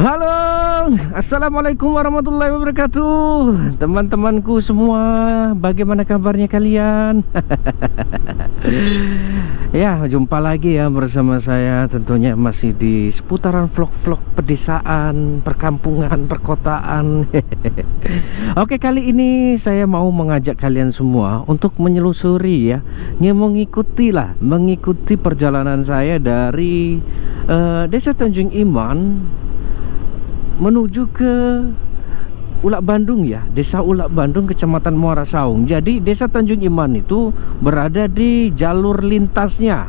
Halo, assalamualaikum warahmatullahi wabarakatuh. Teman-temanku semua, bagaimana kabarnya kalian? Ya, jumpa lagi ya bersama saya. Tentunya masih di seputaran vlog-vlog pedesaan, perkampungan, perkotaan. Oke, kali ini saya mau mengajak kalian semua untuk menyelusuri ya, mengikuti perjalanan saya dari Desa Tanjung Iman menuju ke Ulak Bandung ya, Desa Ulak Bandung, Kecamatan Muara Saung. Jadi Desa Tanjung Iman itu berada di jalur lintasnya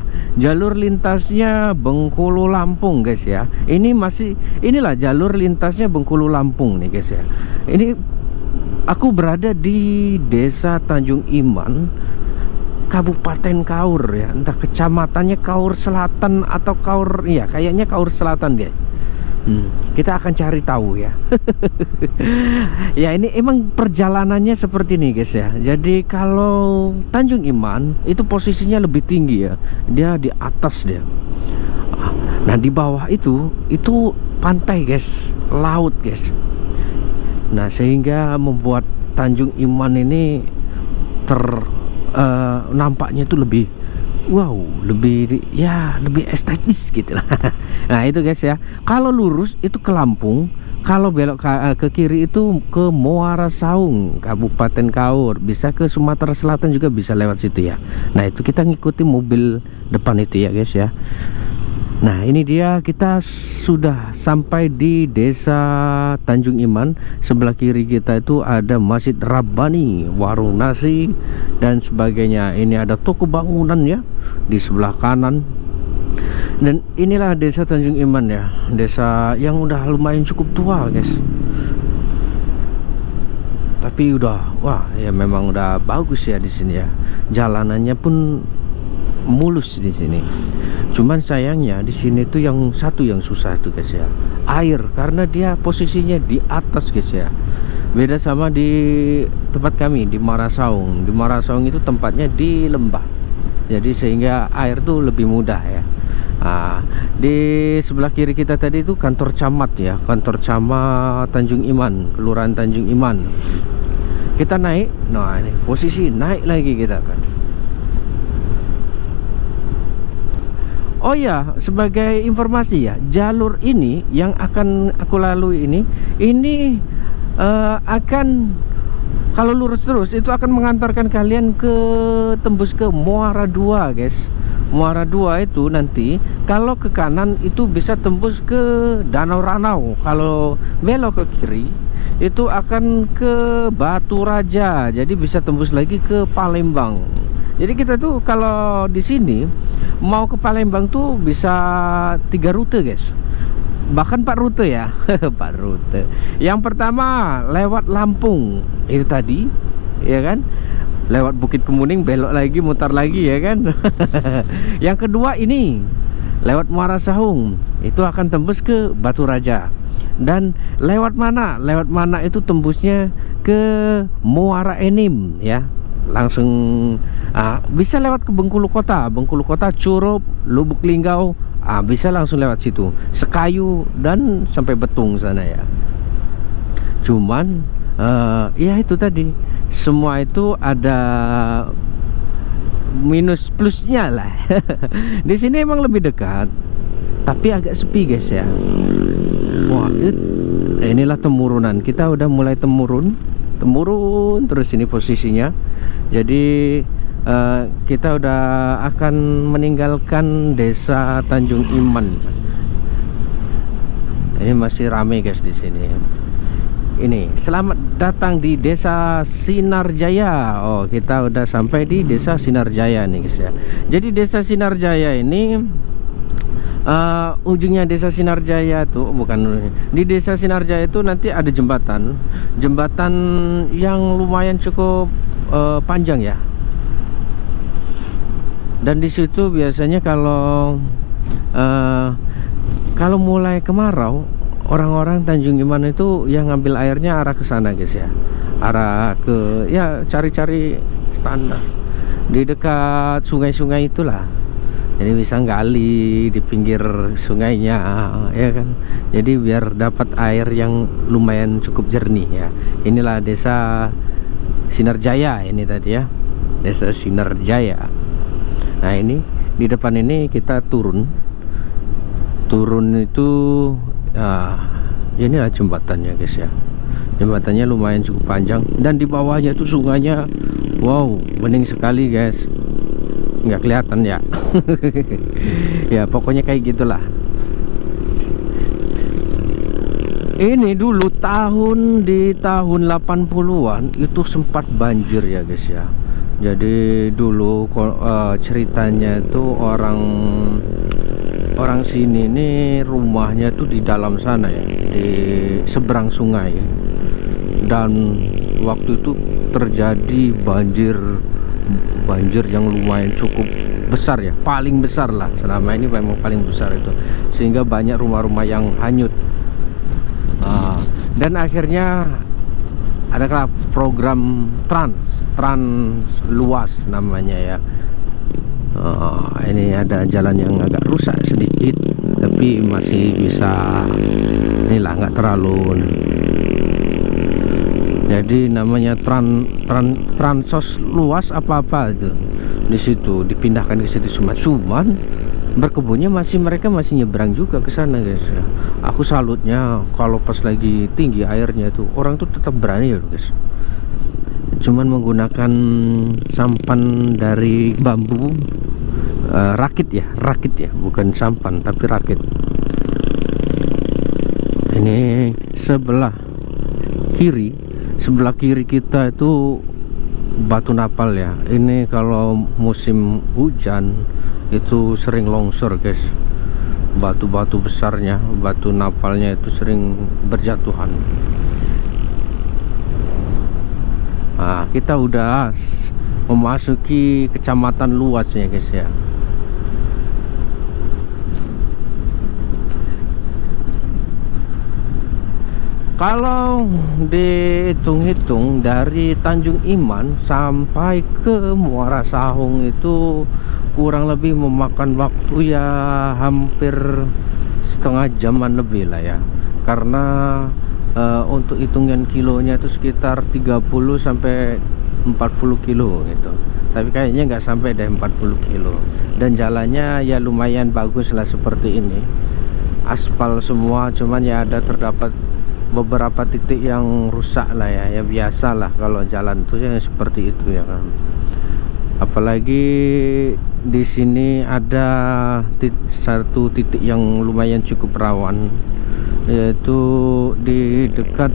Bengkulu Lampung guys ya. Inilah jalur lintasnya Bengkulu Lampung nih guys ya. Ini aku berada di Desa Tanjung Iman, Kabupaten Kaur ya. Entah kecamatannya Kaur Selatan atau Kaur, iya kayaknya Kaur Selatan deh. Kita akan cari tahu ya. Ya, ini emang perjalanannya seperti ini guys ya. Jadi kalau Tanjung Iman itu posisinya lebih tinggi ya, dia di atas dia. Nah di bawah itu pantai guys, laut guys. Nah sehingga membuat Tanjung Iman ini nampaknya itu lebih lebih estetis gitu lah. Nah itu guys ya. Kalau lurus itu ke Lampung, kalau belok ke kiri itu ke Muara Saung, Kabupaten Kaur. Bisa ke Sumatera Selatan juga, bisa lewat situ ya. Nah itu kita ngikuti mobil depan itu ya guys ya. Nah ini dia, kita sudah sampai di Desa Tanjung Iman. Sebelah kiri kita itu ada Masjid Rabbani, warung nasi dan sebagainya. Ini ada toko bangunan ya di sebelah kanan. Dan inilah Desa Tanjung Iman ya, desa yang udah lumayan cukup tua guys. Tapi memang udah bagus ya di sini ya. Jalanannya pun mulus di sini. Cuman sayangnya di sini tuh yang susah tuh guys ya, air, karena dia posisinya di atas guys ya. Beda sama di tempat kami di Muara Saung. Di Muara Saung itu tempatnya di lembah. Jadi sehingga air tuh lebih mudah ya. Nah, di sebelah kiri kita tadi itu kantor camat ya, kantor camat Tanjung Iman, Kelurahan Tanjung Iman. Kita naik, nah ini posisi naik lagi kita kan. Oh ya, sebagai informasi ya, jalur ini yang akan aku lalui ini akan, kalau lurus terus itu akan mengantarkan kalian tembus ke Muara 2 guys. Muara 2 itu nanti kalau ke kanan itu bisa tembus ke Danau Ranau. Kalau belok ke kiri itu akan ke Batu Raja. Jadi bisa tembus lagi ke Palembang. Jadi kita tuh kalau di sini mau ke Palembang tuh bisa 3 rute guys, bahkan 4 rute ya. 4 rute. Yang pertama lewat Lampung itu tadi ya kan, lewat Bukit Kemuning, belok lagi, mutar lagi ya kan. Yang kedua ini lewat Muara Saung, itu akan tembus ke Batu Raja. Dan lewat mana itu tembusnya ke Muara Enim ya. Langsung bisa lewat ke Bengkulu Kota, Curup, Lubuk Linggau, bisa langsung lewat situ, Sekayu dan sampai Betung sana ya. Cuman ya itu tadi, semua itu ada minus plusnya lah. Di sini emang lebih dekat, tapi agak sepi guys ya. Wah, inilah temurunan. Kita udah mulai temurun terus ini posisinya. Jadi kita udah akan meninggalkan Desa Tanjung Iman. Ini masih ramai guys di sini. Ini selamat datang di Desa Sinarjaya. Oh, kita udah sampai di Desa Sinarjaya nih guys ya. Jadi Desa Sinarjaya ini ujungnya Desa Sinarjaya tuh di Desa Sinarjaya itu nanti ada jembatan yang lumayan cukup panjang ya. Dan di situ biasanya kalau mulai kemarau, orang-orang Tanjung Iman itu yang ngambil airnya arah ke sana guys ya, arah ke ya cari-cari standar di dekat sungai-sungai itulah Jadi bisa gali di pinggir sungainya, ya kan. Jadi biar dapat air yang lumayan cukup jernih ya. Inilah desa Sinarjaya ini tadi ya, desa Sinarjaya. Nah ini di depan ini kita turun itu inilah jembatannya guys ya. Jembatannya lumayan cukup panjang dan di bawahnya tuh sungainya, wow, bening sekali guys. Nggak kelihatan ya. Ya pokoknya kayak gitulah. Ini dulu di tahun 80-an itu sempat banjir ya guys ya. Jadi dulu ceritanya itu orang sini ini rumahnya tuh di dalam sana ya, di seberang sungai. Dan waktu itu terjadi banjir yang lumayan cukup besar ya, paling besar lah selama ini, memang paling besar itu, sehingga banyak rumah-rumah yang hanyut. Dan akhirnya ada program trans luas namanya ya. Ini ada jalan yang agak rusak sedikit tapi masih bisa, inilah nggak terlalu. Jadi namanya transos luas apa itu, di situ dipindahkan ke situ semua. Cuman berkebunnya mereka masih nyebrang juga ke sana guys. Aku salutnya kalau pas lagi tinggi airnya itu orang tuh tetap berani ya guys. Cuman menggunakan sampan dari bambu, rakit ya, bukan sampan tapi rakit. Ini sebelah kiri kita itu batu napal ya. Ini kalau musim hujan itu sering longsor guys. Batu-batu besarnya, batu napalnya itu sering berjatuhan. Nah, kita udah memasuki kecamatan luas ya guys ya. Kalau dihitung-hitung dari Tanjung Iman sampai ke Muara Sahung itu kurang lebih memakan waktu ya hampir setengah jaman lebih lah ya. Karena untuk hitungan kilonya itu sekitar 30 sampai 40 kilo gitu. Tapi kayaknya nggak sampai deh 40 kilo. Dan jalannya ya lumayan bagus lah seperti ini. Aspal semua, cuman ya ada terdapat beberapa titik yang rusak lah ya. Ya biasa lah kalau jalan tuh yang seperti itu ya kan. Apalagi di sini ada satu titik yang lumayan cukup rawan, yaitu di dekat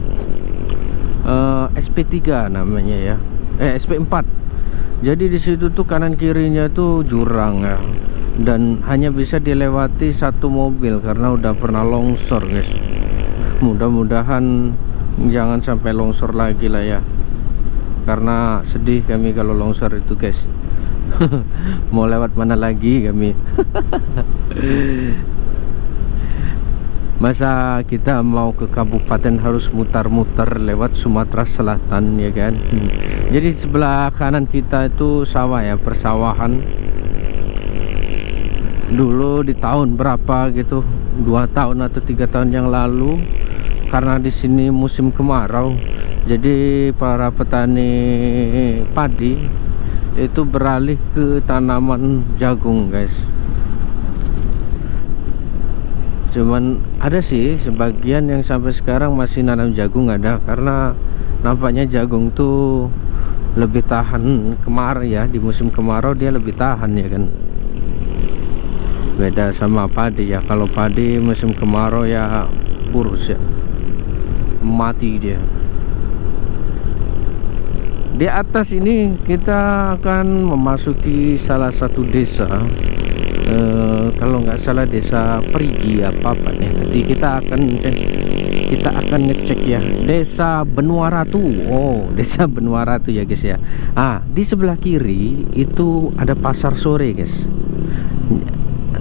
SP3 namanya ya, SP4. Jadi di situ tuh kanan kirinya tuh jurang ya, dan hanya bisa dilewati satu mobil karena udah pernah longsor guys. Mudah-mudahan jangan sampai longsor lagi lah ya, karena sedih kami kalau longsor itu guys. Mau lewat mana lagi kami. Masa kita mau ke kabupaten harus mutar-mutar lewat Sumatera Selatan ya kan. Jadi sebelah kanan kita itu sawah ya, persawahan. Dulu di tahun berapa gitu, 2 tahun atau 3 tahun yang lalu, karena di sini musim kemarau, jadi para petani padi itu beralih ke tanaman jagung guys. Cuman ada sih sebagian yang sampai sekarang masih nanam jagung, ada, karena nampaknya jagung tuh lebih tahan kemarau ya. Di musim kemarau dia lebih tahan ya kan, beda sama padi ya. Kalau padi musim kemarau ya kurus ya, mati dia. Di atas ini kita akan memasuki salah satu desa, kalau nggak salah desa Perigi apa nih. Nanti kita akan ngecek ya, desa Benua Ratu. Oh, desa Benua Ratu ya guys ya. Di sebelah kiri itu ada pasar sore guys,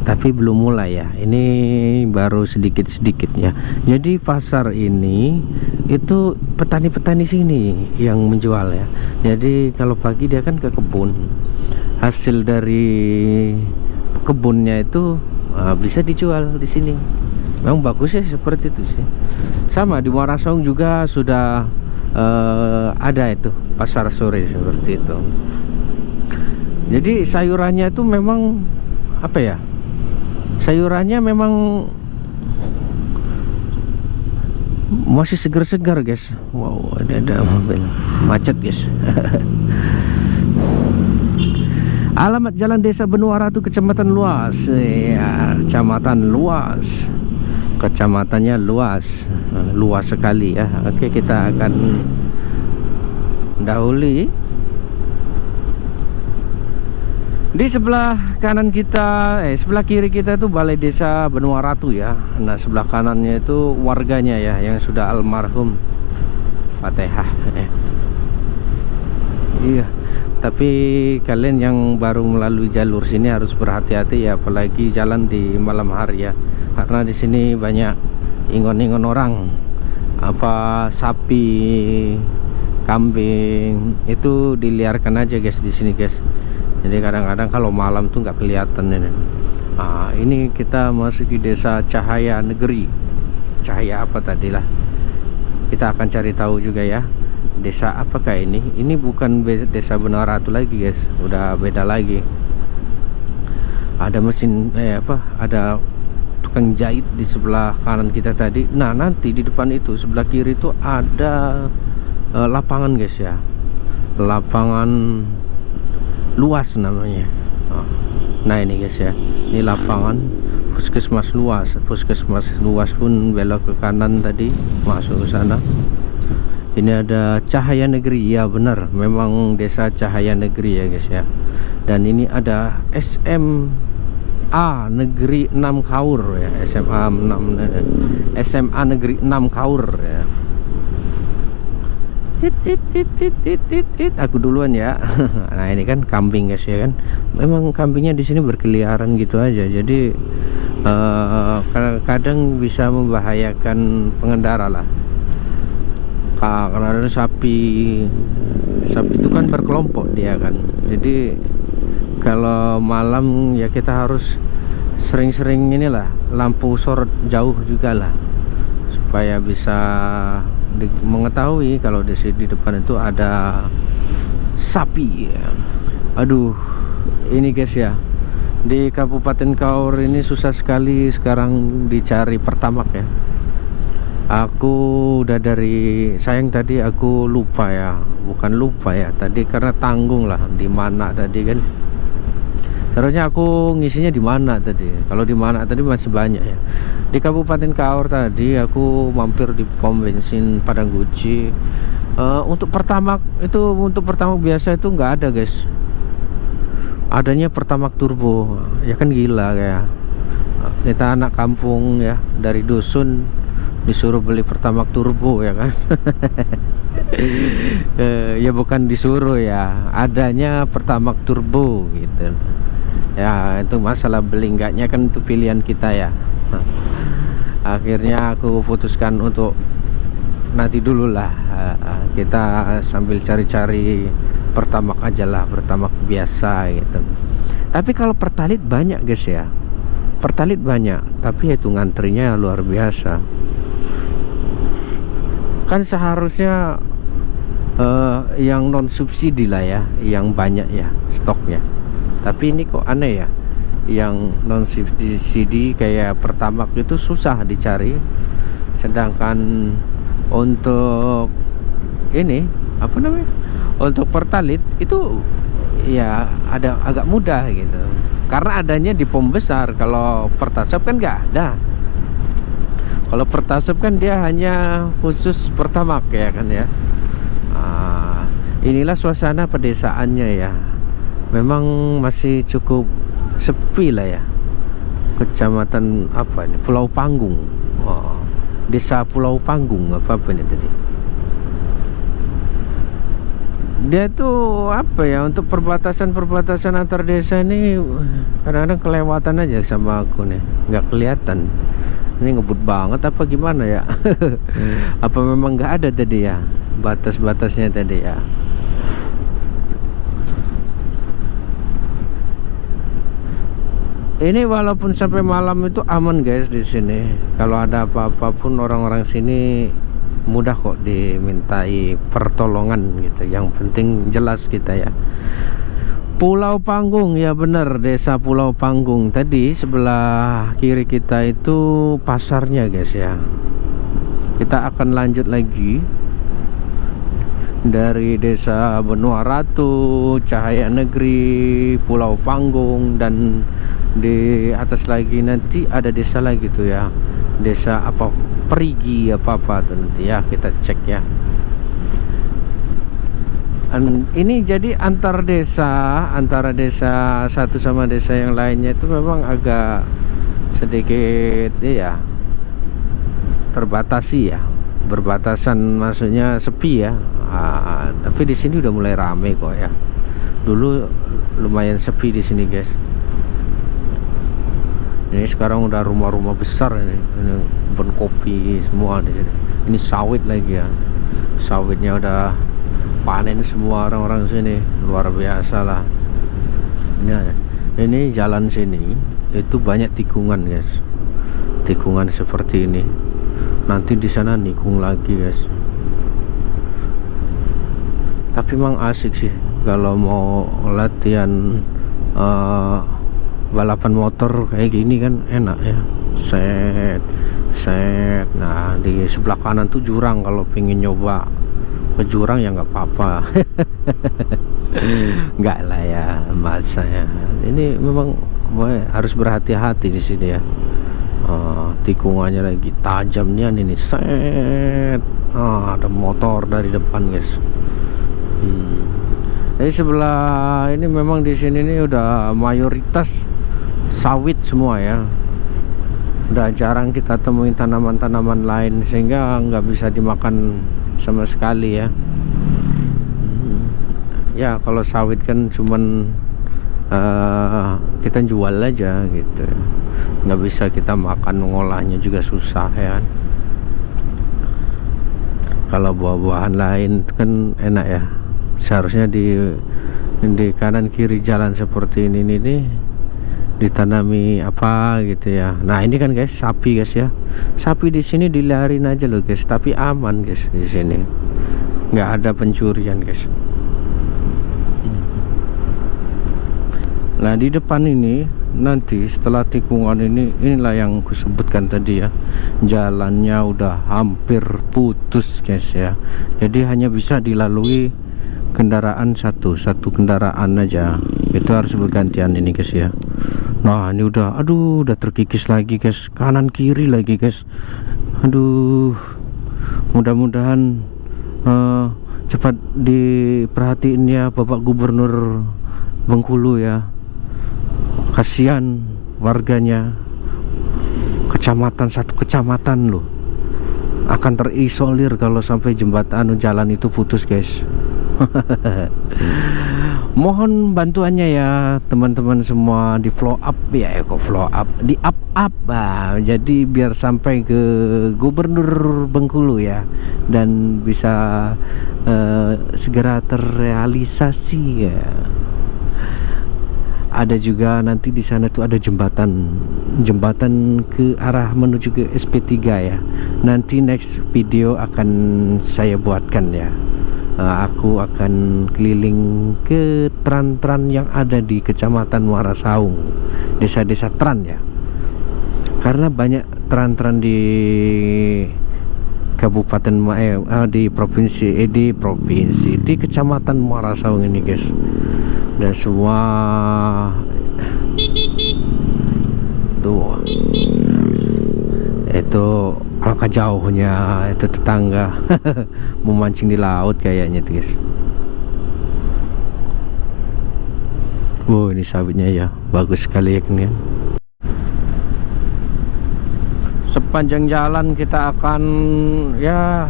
tapi belum mulai ya, ini baru sedikit-sedikit ya. Jadi pasar ini itu petani-petani sini yang menjual ya. Jadi kalau pagi dia kan ke kebun, hasil dari kebunnya itu bisa dijual di sini. Memang bagus ya seperti itu sih. Sama di Muara Saung juga sudah ada itu pasar sore seperti itu. Jadi sayurannya itu memang apa ya? Sayurannya memang masih segar-segar guys. Wow, ada mobil macet guys. Alamat Jalan Desa Benua Ratu, Kecamatan Luas. Ya, Kecamatan Luas. Kecamatannya luas, luas sekali ya. Oke, kita akan dahului. Di sebelah kanan kita, sebelah kiri kita itu Balai Desa Benua Ratu ya. Nah, sebelah kanannya itu warganya ya, yang sudah almarhum. Fatihah. Iya. Tapi kalian yang baru melalui jalur sini harus berhati-hati ya, apalagi jalan di malam hari ya. Karena di sini banyak ingon-ingon orang, apa sapi, kambing itu diliarkan aja guys di sini guys. Jadi kadang-kadang kalau malam tuh nggak kelihatan ini. Ini kita masuki desa Cahaya Negeri. Cahaya apa tadi lah? Kita akan cari tahu juga ya. Desa apakah ini? Ini bukan desa Benua Ratu lagi guys, udah beda lagi. Ada mesin ada tukang jahit di sebelah kanan kita tadi. Nah, nanti di depan itu sebelah kiri itu ada lapangan guys ya. Lapangan luas namanya. Nah, ini guys ya. Ini lapangan puskesmas luas. Puskesmas luas pun belok ke kanan tadi, masuk ke sana. Ini ada Cahaya Negeri. Ya benar, memang desa Cahaya Negeri ya guys ya. Dan ini ada SMA Negeri 6 Kaur ya. SMA Negeri 6 Kaur ya. Aku duluan ya. Nah, ini kan kambing guys ya kan. Memang kambingnya di sini berkeliaran gitu aja. Jadi kadang bisa membahayakan pengendara lah. Karena ada sapi itu kan berkelompok dia kan. Jadi kalau malam ya kita harus sering-sering inilah, lampu sorot jauh juga lah, supaya bisa mengetahui kalau di depan itu ada sapi. Aduh, ini guys ya, di Kabupaten Kaur ini susah sekali sekarang dicari pertamax ya. Aku udah sayang tadi aku lupa ya, bukan lupa ya tadi, karena tanggung lah di mana tadi kan. Seharusnya aku ngisinya di mana tadi. Kalau di mana tadi masih banyak ya. Di Kabupaten Kaur tadi aku mampir di pom bensin Padang Guci. Untuk pertamax biasa itu nggak ada guys. Adanya pertamax turbo. Ya kan gila kayak. Kita anak kampung ya, dari dusun disuruh beli pertamax turbo ya kan. Ya bukan disuruh ya, adanya pertamax turbo gitu ya. Itu masalah beli enggaknya kan itu pilihan kita ya. Akhirnya aku putuskan untuk nanti dulu lah, kita sambil cari-cari pertamax aja lah, pertamax biasa gitu. Tapi kalau pertalit banyak guys ya, pertalit banyak, tapi itu ngantrinya luar biasa. Kan seharusnya yang non subsidi lah ya, yang banyak ya stoknya. Tapi ini kok aneh ya, yang non subsidi kayak pertamax itu susah dicari. Sedangkan untuk ini apa namanya, untuk pertalit itu ya ada agak mudah gitu, karena adanya di pom besar. Kalau Pertasep kan nggak ada. Kalau Pertasep kan dia hanya khusus pertamax ya kan ya. Inilah suasana pedesaannya ya. Memang masih cukup sepi lah ya. Kecamatan apa ini? Pulau Panggung. Desa Pulau Panggung apa ini tadi? Dia tuh apa ya, untuk perbatasan antar desa ini kadang-kadang kelewatan aja sama aku nih, nggak kelihatan. Ini ngebut banget apa gimana ya? Apa memang nggak ada tadi ya batas-batasnya tadi ya? ini walaupun sampai malam itu aman guys di sini. Kalau ada apa-apa pun orang-orang sini mudah kok dimintai pertolongan gitu. Yang penting jelas kita ya. Pulau Panggung, ya benar, desa Pulau Panggung. Tadi sebelah kiri kita itu pasarnya guys ya. Kita akan lanjut lagi dari desa Benua Ratu, Cahaya Negeri, Pulau Panggung, dan di atas lagi nanti ada desa lagi tuh ya, desa apa, Perigi apa tuh nanti ya, kita cek ya. Ini jadi antara desa satu sama desa yang lainnya itu memang agak sedikit ya terbatasi ya, berbatasan, maksudnya sepi ya. Tapi di sini udah mulai rame kok ya. Dulu lumayan sepi di sini guys. Ini sekarang udah rumah-rumah besar ini kebun kopi semua di sini. Ini sawit lagi ya. Sawitnya udah panen semua orang-orang sini, luar biasa lah. Ini jalan sini itu banyak tikungan guys. Tikungan seperti ini. Nanti di sana nikung lagi guys. Tapi memang asik sih kalau mau latihan balapan motor kayak gini kan, enak ya. Set. Nah di sebelah kanan tuh jurang, kalau pengen nyoba ke jurang ya nggak apa-apa. Nggak lah ya, masa ya. Ini memang harus berhati-hati di sini ya. Tikungannya lagi tajamnya ini set. Ada motor dari depan guys. Jadi sebelah ini memang di sini ini udah mayoritas sawit semua ya. Udah jarang kita temuin tanaman-tanaman lain, sehingga nggak bisa dimakan sama sekali ya. Ya kalau sawit kan cuman kita jual aja gitu, nggak bisa kita makan, ngolahnya juga susah ya. Kalau buah-buahan lain kan enak ya. Seharusnya di kanan kiri jalan seperti ini nih ditanami apa gitu ya. Nah ini kan guys, sapi guys ya. Sapi di sini dilarin aja loh guys, tapi aman guys di sini. Nggak ada pencurian guys. Nah di depan ini nanti setelah tikungan ini, inilah yang kusebutkan tadi ya, jalannya udah hampir putus guys ya. Jadi hanya bisa dilalui kendaraan satu kendaraan aja. Itu harus bergantian ini guys ya. Nah ini udah terkikis lagi guys, kanan kiri lagi guys. Aduh, mudah-mudahan cepat diperhatiin ya Bapak Gubernur Bengkulu ya. Kasihan warganya, satu kecamatan loh akan terisolir kalau sampai jembatan jalan itu putus guys. Mohon bantuannya ya teman-teman semua, di flow up ya, di up jadi biar sampai ke Gubernur Bengkulu ya, dan bisa segera terrealisasi ya. Ada juga nanti di sana tuh ada jembatan ke arah menuju ke SP3 ya. Nanti next video akan saya buatkan ya. Aku akan keliling ke tran-tran yang ada di Kecamatan Muara Saung, desa-desa tran ya. Karena banyak tran-tran di Kabupaten di provinsi di Kecamatan Muara Saung ini guys. Dan semua tuh itu alangkah jauhnya itu tetangga memancing di laut kayaknya tuh guys. Wow, ini sawitnya ya bagus sekali ya kan. Sepanjang jalan kita akan ya,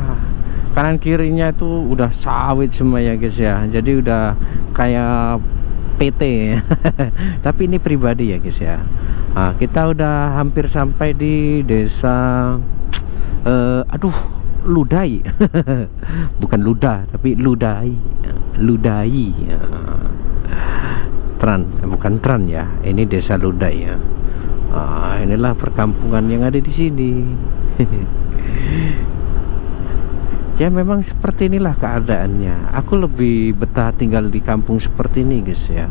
kanan kirinya itu udah sawit semua ya guys ya. Jadi udah kayak PT tapi ini pribadi ya guys ya. Nah, kita udah hampir sampai di desa Ludai. Bukan Ludah tapi Ludai. Bukan Tran ya, ini desa Ludai ya. Inilah perkampungan yang ada di sini. Ya memang seperti inilah keadaannya. Aku lebih betah tinggal di kampung seperti ini guys ya,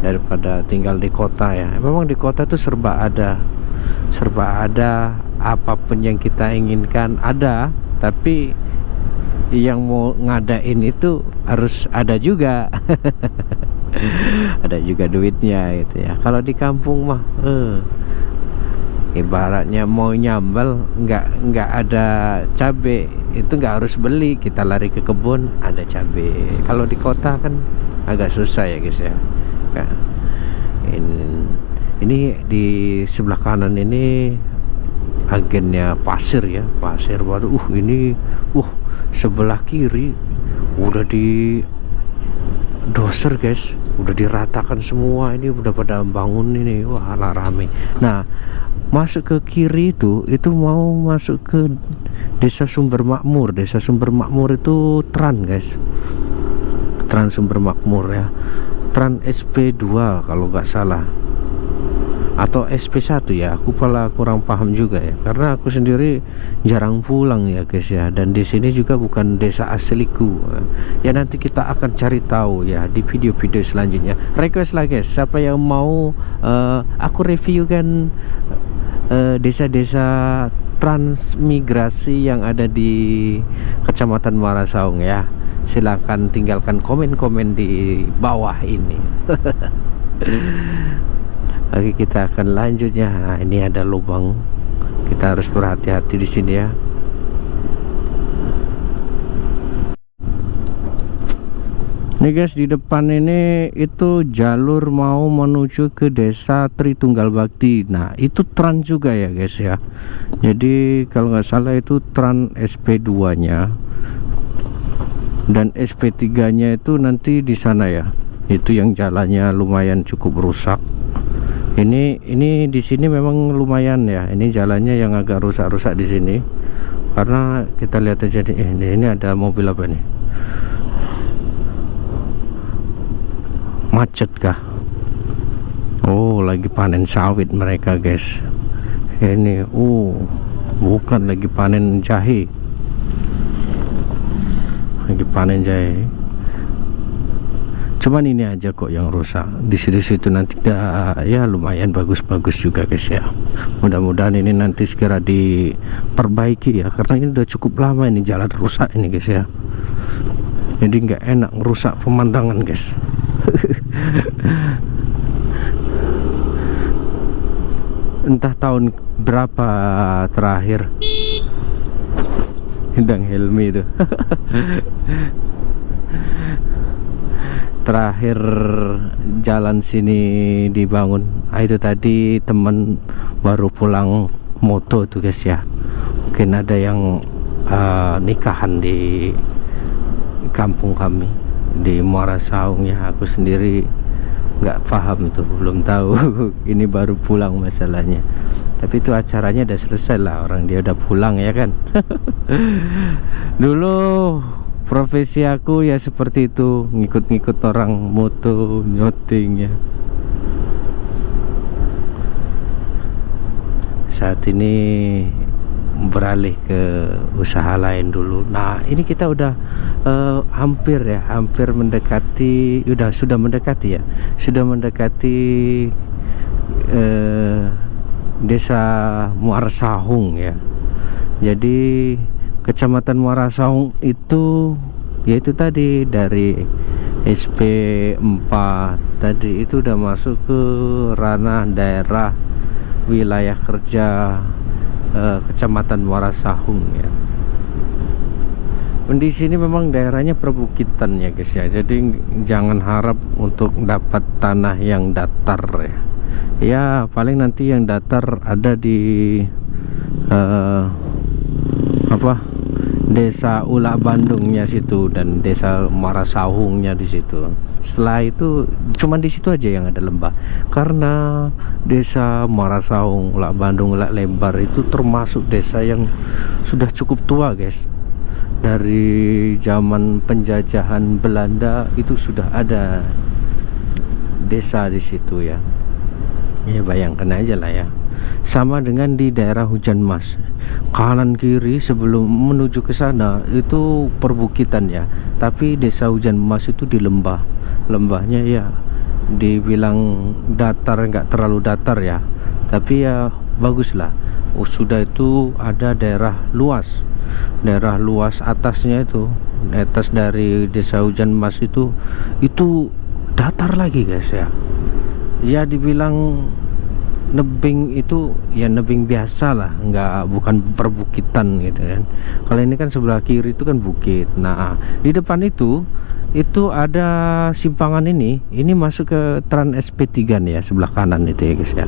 daripada tinggal di kota ya. Memang di kota itu serba ada, apapun yang kita inginkan ada, tapi yang mau ngadain itu harus ada juga. Ada juga duitnya gitu ya. Kalau di kampung mah ibaratnya mau nyambel nggak ada cabe itu nggak harus beli, kita lari ke kebun ada cabe. Kalau di kota kan agak susah ya guys ya. Ini di sebelah kanan ini agennya pasir ya, pasir batu. Ini sebelah kiri udah di doser guys, udah diratakan semua. Ini udah pada bangun ini, wah lah rame. Nah masuk ke kiri itu mau masuk ke Desa Sumber Makmur. Desa Sumber Makmur itu Tran guys, Tran Sumber Makmur ya, Tran SP2 kalau nggak salah, atau SP1 ya, aku kurang paham juga ya, karena aku sendiri jarang pulang ya guys ya. Dan di sini juga bukan desa asliku ya, nanti kita akan cari tahu ya di video-video selanjutnya. Request lah guys, siapa yang mau aku review kan desa-desa transmigrasi yang ada di Kecamatan Muara Saung ya, silahkan tinggalkan komen-komen di bawah ini. Oke, kita akan lanjutnya. Nah, ini ada lubang, kita harus berhati-hati di sini ya. Nih guys, di depan ini itu jalur mau menuju ke Desa Tritunggal Bakti. Nah itu Tran juga ya guys ya. Jadi kalau nggak salah itu Tran SP2 nya, dan SP3 nya itu nanti di sana ya. Itu yang jalannya lumayan cukup rusak. Ini di sini memang lumayan ya. Ini jalannya yang agak rusak-rusak di sini. Karena kita lihat aja ini ada mobil apa nih? Macet kah? Oh, lagi panen sawit mereka guys. Ini bukan lagi panen jahe. Lagi panen jahe. Cuman ini aja kok yang rusak. Di situ nanti ya lumayan bagus-bagus juga guys ya. Mudah-mudahan ini nanti segera diperbaiki ya, karena ini udah cukup lama ini jalan rusak ini guys ya. Jadi nggak enak merusak pemandangan guys. Entah tahun berapa terakhir Endang Helmi itu terakhir jalan sini dibangun. Itu tadi teman baru pulang moto tuh guys ya. Mungkin ada yang nikahan di kampung kami di Muara Saung ya. Aku sendiri nggak paham itu, belum tahu. Ini baru pulang masalahnya, tapi itu acaranya udah selesai lah, orang dia udah pulang ya kan. Dulu profesi aku ya seperti itu, ngikut-ngikut orang moto nyoting ya. Saat ini beralih ke usaha lain dulu. Nah ini kita udah hampir mendekati, sudah mendekati Desa Muara Saung ya. Jadi Kecamatan Muara Saung itu yaitu tadi dari SP4 tadi itu udah masuk ke ranah daerah wilayah kerja Kecamatan Muara Saung ya. Di sini memang daerahnya perbukitan ya guys ya. Jadi jangan harap untuk dapat tanah yang datar ya. Ya paling nanti yang datar ada di Desa Ulak Bandungnya situ dan Desa Muara Saungnya di situ. Setelah itu cuma di situ aja yang ada lembah. Karena Desa Muara Saung, Ulak Bandung, Ulak Lebar itu termasuk desa yang sudah cukup tua guys. Dari zaman penjajahan Belanda itu sudah ada desa di situ ya. Ya bayangkan aja lah ya. sama dengan di daerah Hujan Mas. Kanan kiri sebelum menuju ke sana itu perbukitan ya, tapi desa Hujan Mas itu di lembah. Lembahnya ya dibilang datar, nggak terlalu datar ya, tapi ya bagus lah. Sudah itu ada daerah luas atasnya, itu atas dari desa Hujan Mas itu datar lagi guys ya. Ya dibilang nebing itu ya nebing biasa lah, bukan perbukitan gitu kan. Kalau ini kan sebelah kiri itu kan bukit. Nah di depan itu ada simpangan ini masuk ke Trans SP3 nih ya, sebelah kanan itu ya guys ya.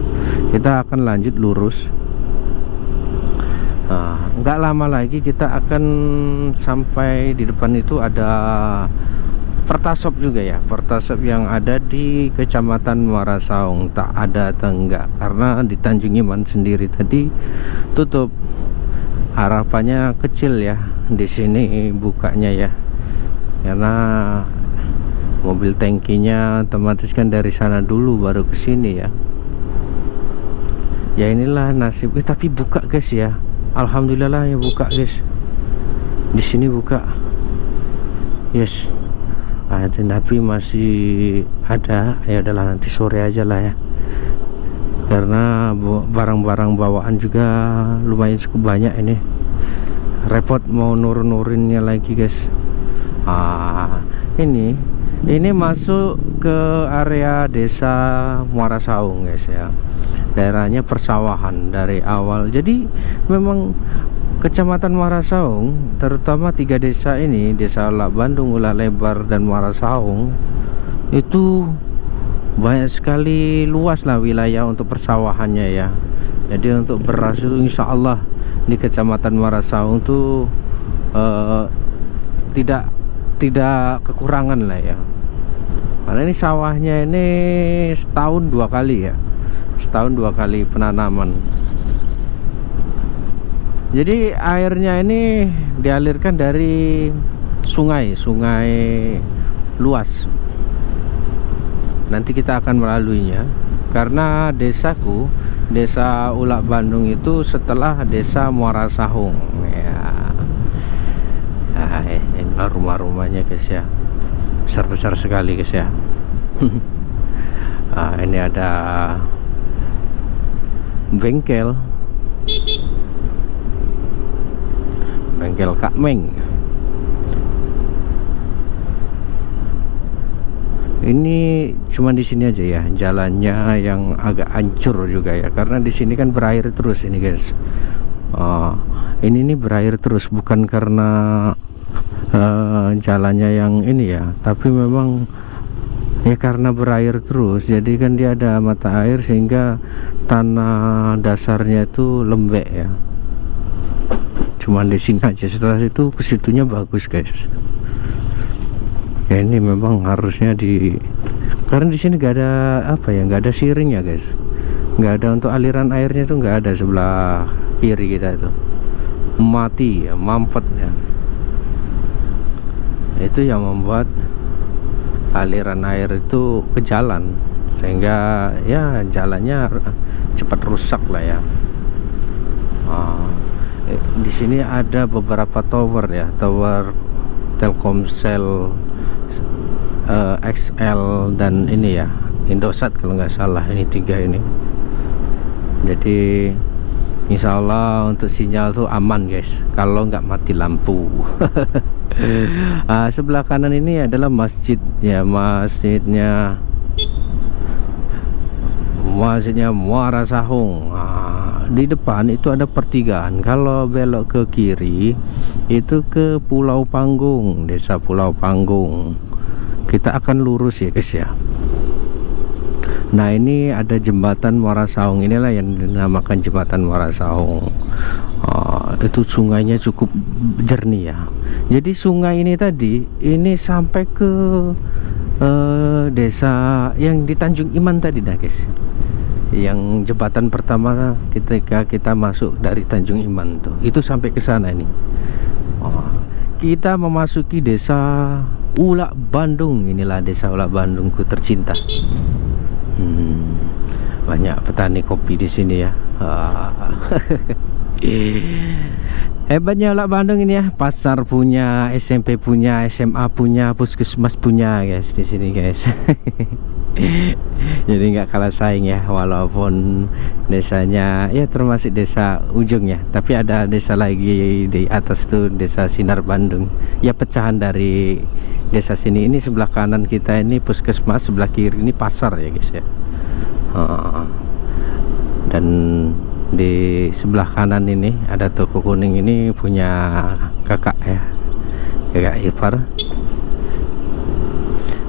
Kita akan lanjut lurus. Nggak lama lagi kita akan sampai di depan itu ada Pertasop juga ya, Pertasop yang ada di Kecamatan Muara Saung. Tak ada atau enggak, karena di Tanjung Iman sendiri tadi tutup. Harapannya kecil ya di sini bukanya ya, karena mobil tangkinya otomatis kan dari sana dulu baru ke sini ya. Ya inilah nasib. Tapi buka guys ya, alhamdulillah ya buka guys. Di sini buka. Yes. Tapi masih ada. Ya udahlah, nanti sore aja lah ya, karena barang-barang bawaan juga lumayan cukup banyak ini. Repot mau nuruninnya lagi guys. Ini masuk ke area desa Muara Saung guys ya. Daerahnya persawahan dari awal. Jadi memang Kecamatan Muara Saung, terutama 3 desa ini, Desa Ulak Bandung, Ulak Lebar, dan Muara Saung, itu banyak sekali luas lah wilayah untuk persawahannya ya. Jadi untuk beras itu insya Allah di Kecamatan Muara Saung itu tidak kekurangan lah ya. Karena ini sawahnya ini setahun 2 kali ya, setahun 2 kali penanaman. Jadi airnya ini dialirkan dari sungai luas. Nanti kita akan melaluinya, karena desaku, Desa Ulak Bandung itu setelah Desa Muara Saung ya. Ini rumah-rumahnya guys ya, besar-besar sekali guys ya. Ini ada bengkel Kak Meng. Ini cuma di sini aja ya jalannya yang agak hancur juga ya, karena di sini kan berair terus ini guys. Ini berair terus, bukan karena jalannya yang ini ya, tapi memang ya karena berair terus. Jadi kan dia ada mata air sehingga tanah dasarnya itu lembek ya. Cuman di sini aja, setelah itu kesitunya bagus guys. Ya ini memang harusnya karena di sini nggak ada nggak ada siring ya guys, nggak ada untuk aliran airnya itu, nggak ada sebelah kiri kita itu mati ya, mampet ya. Itu yang membuat aliran air itu ke jalan, sehingga ya jalannya cepat rusak lah ya. Di sini ada beberapa tower ya, tower Telkomsel, XL, dan ini ya Indosat kalau nggak salah, ini 3 ini. Jadi insya Allah untuk sinyal tuh aman guys, kalau nggak mati lampu. Sebelah kanan ini adalah masjid ya, masjidnya Muara Saung. Di depan itu ada pertigaan. Kalau belok ke kiri itu ke Pulau Panggung, Desa Pulau Panggung. Kita akan lurus ya guys ya. Nah ini ada jembatan Muara Saung, inilah yang dinamakan jembatan Muara Saung. Itu sungainya cukup jernih ya. Jadi sungai ini tadi ini sampai ke desa yang di Tanjung Iman tadi dah guys. Yang jembatan pertama ketika kita masuk dari Tanjung Iman tuh, itu sampai ke sana ini. Kita memasuki Desa Ulak Bandung. Inilah Desa Ulak Bandungku tercinta. Banyak petani kopi di sini ya. Ah. Hebatnya Ulak Bandung ini ya, pasar punya, SMP punya, SMA punya, puskesmas punya guys di sini guys. Jadi nggak kalah saing ya, walaupun desanya ya termasuk desa ujung ya, tapi ada desa lagi di atas tuh, desa Sinar Bandung ya, pecahan dari desa sini. Ini sebelah kanan kita ini puskesmas, sebelah kiri ini pasar ya guys ya. Dan di sebelah kanan ini ada toko kuning, ini punya kakak ya, kakak ipar.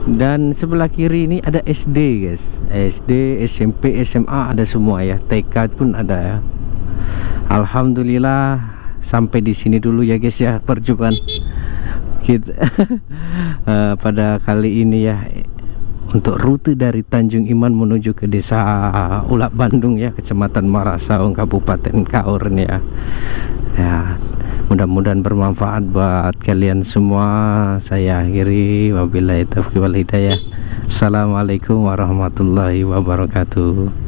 Dan sebelah kiri ini ada SD guys, SD, SMP, SMA ada semua ya, TK pun ada ya. Alhamdulillah sampai di sini dulu ya guys ya perjumpaan kita pada kali ini ya, untuk rute dari Tanjung Iman menuju ke desa Ulak Bandung ya, Kecamatan Marasaung, Kabupaten Kaur nih ya. Ya, mudah-mudahan bermanfaat buat kalian semua. Saya akhiri, wabillahi taufiq wal hidayah. Assalamualaikum warahmatullahi wabarakatuh.